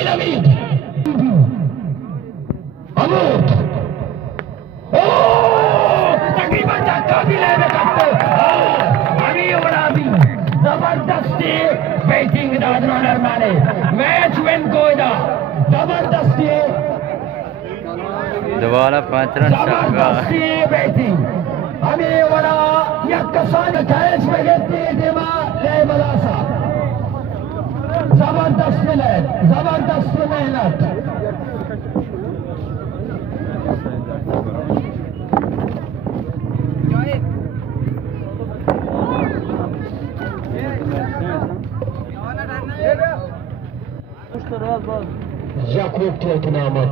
तकरीबन जबरदस्ती batting match win को जबरदस्ती दोबारा 5 रन जबरदस्ती बैटिंग हमें वड़ा या कसान कैच में घेतली तेव्हा लय बलासा जबरदस्त मिळत जबरदस्त मेहनत Jakub Tottenham'ı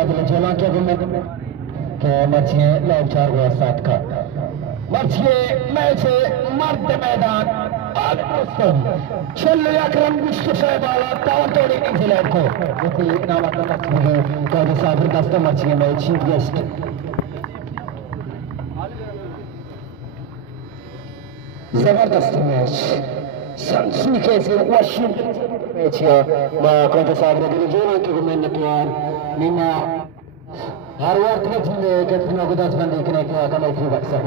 Abdülcemal Kevin ke maçı lavçar हुआ 7 का maçı मैच मर्द मैदान आज मुस्तम चलो अकरम मुस्तफा वाला ताव तोड़ी न्यूजीलैंड को इसी नाम का मैच है तो जबरदस्त मैच में चीफ गेस्ट जबरदस्त मैच संसनी कैसे वाशिंगटन मैच है मैं कौन सा सागर के जो ना कि मैंने प्यार निमा हर वक्त में जिंदे कितना गुदास बंदे के क्या कमाई थी वक्त सब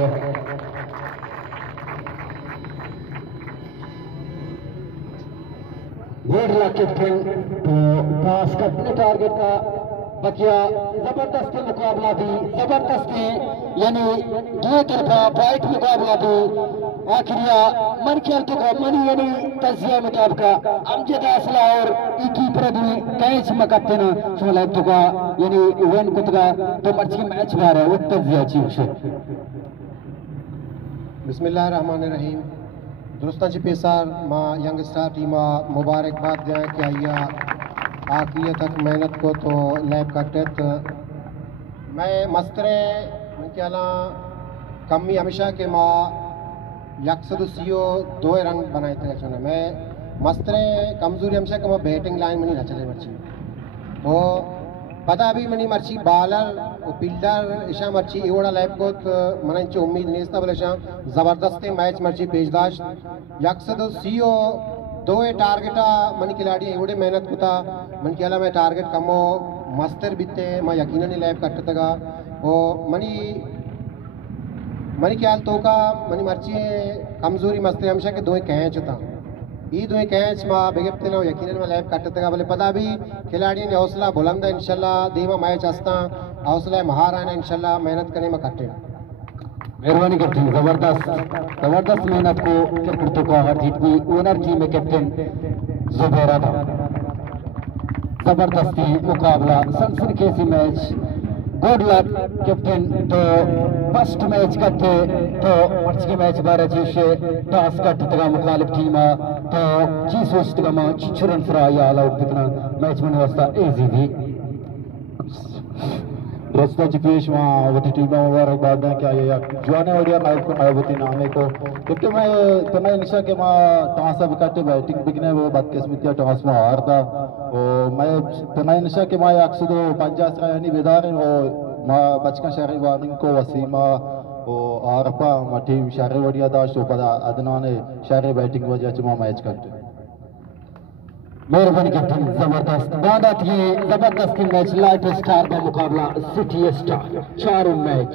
वर्ल्ड ला कैप्टन तो पास करने टारगेट का बकिया जबरदस्त मुकाबला भी जबरदस्त यानी दो तरफा फाइट मुकाबला भी आखिरिया मन ख्याल तो का मनी यानी तजिया मुताबिका अमजद असला और इकी प्रदमी कैच मकते ना सोला तो का यानी वन कुतगा तो मर्ची मैच बार है वो तजिया चीज बिस्मिल्लाहिर्रहमानिर्रहीम दुरुस्तांची पेसार मा यंग स्टार टीमा मुबारकबाद दें कि आइया आखिर तक मेहनत को तो लैब कटेत मैं मस्तरे क्या कमी हमेशा के माँ यकसद सीओ 2 रन बनाए थे चुना मैं मस्तरे कमजोरी हमेशा के माँ बैटिंग लाइन में नहीं चले मर्ची तो पता भी मनी मर्ची बालर और फील्डर इशा मर्ची एवढा लैब को मन उम्मीद नहीं था बोले जबरदस्त मैच मर्ची पेशदाश यकसद सीओ 2 टारगेट मन खिलाड़ी एवढे मेहनत होता मन केला मैं टारगेट कमो मस्तर बिते मैं यकीनन लैब कट्टतगा ओ मनी ख्याल तो का मनी मर्ची कमजोरी मस्ते हमेशा के 2 कैच था ये 2 कैच माँ बेगप्ते ना यकीनन मैं लैब कट्टतगा बोले पता भी खिलाड़ी ने हौसला बुलंद है इंशाल्लाह देवा मैच हस्ता हौसला महाराना इंशाल्लाह मेहनत करने में कट्टे मेहरबानी कैप्टन जबरदस्त मेहनत को क्रिकेट का हर जीत की ओनर टीम में कैप्टन जुबैरा था जबरदस्ती मुकाबला सनसनीखेज मैच गुड लक कैप्टन तो फर्स्ट मैच करते तो मर्च के मैच बारे चीज़ टॉस करते तक मुखालिफ टीम तो चीज़ सोचते का मां चिचुरन फ्रा या आउट कितना मैच में वास्ता इजी थी रस्ता चिपेश मां वती टीमा वार बाद क्या ये जुआने ओडिया आयवती नामे को क्योंकि मैं तनाई निशा के मां टॉस अब काटे बैटिंग बिकने वो बदकिस्मती टॉस में हारता और मैं तनाई निशा के मां 150 का यानी बेदार वो मां बचका शहरी वार्निंग को वसीमा वो आरपा मां टीम शहरी ओडिया दाश तो पदा अदनाने शहरी बैटिंग वजह से मां मैच काटे मेहरबानी कैप्टन जबरदस्त बादत ये जबरदस्त मैच लाइट स्टार का मुकाबला सिटी स्टार 4 मैच